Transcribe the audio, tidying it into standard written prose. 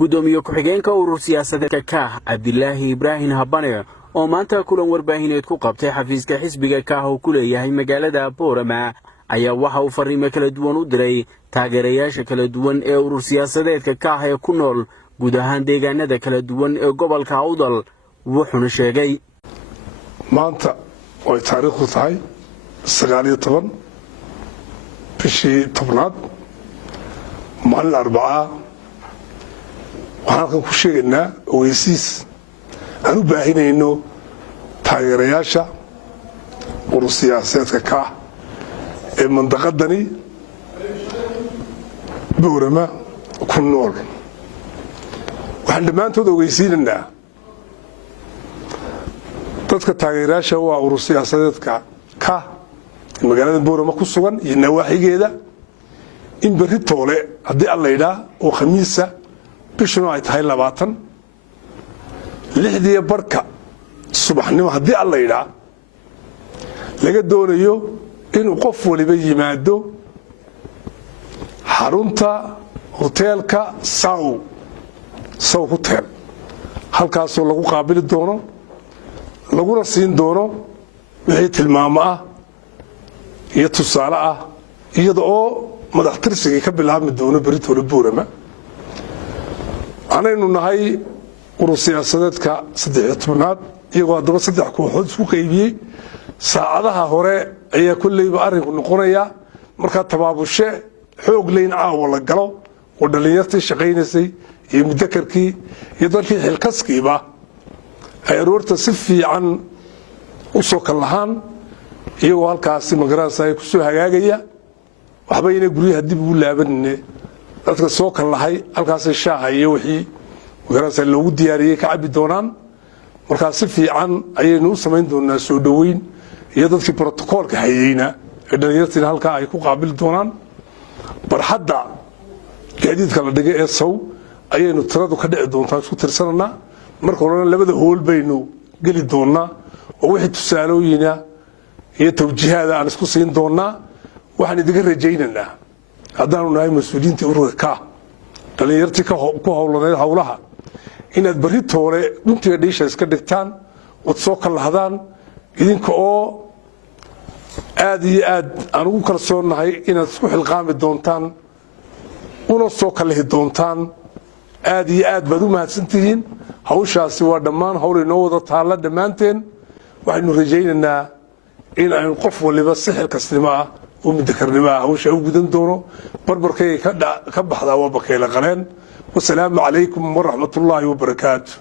gudoomiye ku-xigeenka urur siyaasadeedka KAH Cabdilaahi Ibraahin Habane oo maanta kulan warbaahineed ku qabtay xafiiska xisbiga KAH oo ku leeyahay magaalada Boorama ayaa waxa uu fariimo kala duwan u diray taageerayaasha kala duwan ee urur siyaasadeedka KAH ee ku nool guud ahaan deegaanada kala duwan ee gobolka Awdal wuxuuna sheegay maanta way taariikhdu tahay 19 bishii tobnaad maalin Arbacaa waxaan ku sheegaynaa ogeysiis aan u baahinayno taageerayaasha urur siyaasadeedka KAH ee mandaqadani Boorama ku nool waxaan dhammaantood ogeysiinaynaa dadka taageerayaasha waa urur siyaasadeedka KAH ee magaalada Boorama ku sugan iyo nawaaxigeeda in berri toole haddii alla yidhaa oo khamiisa bishuna ay tahay 20 6 barka subaxnimo haddii alla yidhaa laga doonayo inuu qof waliba yimaado xarunta hoteelka Saw Hotel halkaasoo lagu qaabili doono laguna siin doono wixii tilmaamo ah iyo tusaale ah iyada oo madaxtirsiga ka bilaabmi doono beritoole Boorama anaynu nahay urur siyaasadeedka 13aad iyagoo haddaba 3 kooxood isku qaybiyey saacadaha hore ayaa kullayba arrinku noqonaya marka tabaabushe xoog leyn caawa la galo oo dhalinyartii shaqaynaysay iyo mudakarkii iyo dadkii xilkaskiiba ay aroorta si fiican u soo kalahaan iyagoo halkaasi magaraansa ay ku soo hagaagaya waxba inay guryaha dib ugu laabanine dadka soo kalahay halkaasay shaaha iyo wixii magaraansa loogu diyaariyey ka cabi doonaan markaa si fiican ayaynu u samayn doonaa soo dhoweyn iyo dadkii protokoolka hayeyna ee dhalinyartiina halkaa ay ku qaabili doonaan barxadda gaadiidka la dhigay ee Saw ayaynu tiradu ka dhici doontaa isku tirsananaa marka horena labada hool baynu geli doonaa oo wixii tusaalooyina iyo tawjiihaada aan isku siin doonaa waxaan idinka rajaynaynaa haddaanu nahay mas'uuliyiinta ururka KAH dhalinyartii ku howlaneed howlaha inaad berri toole dhuntiga dhiisha iska dhigtaan wad soo kalahdaan idinka oo aad iyo aad aan ugu kalsoonahay inaad isku xilqaami doontaan una soo kalahi doontaan aad iyo aad baad u mahadsantihiin hawshaasi waa dhammaan hawl inoo wada taalla dhammaanteen waxaynu rajaynaynaa in aynu qof waliba si xilkasnimo ah oo mudakarnimo ah hawsha u gudan doono barbarkay ka baxdaa waa bakayla qaleen wasalaamu calaykum waraxmatullaahi wabarakaatu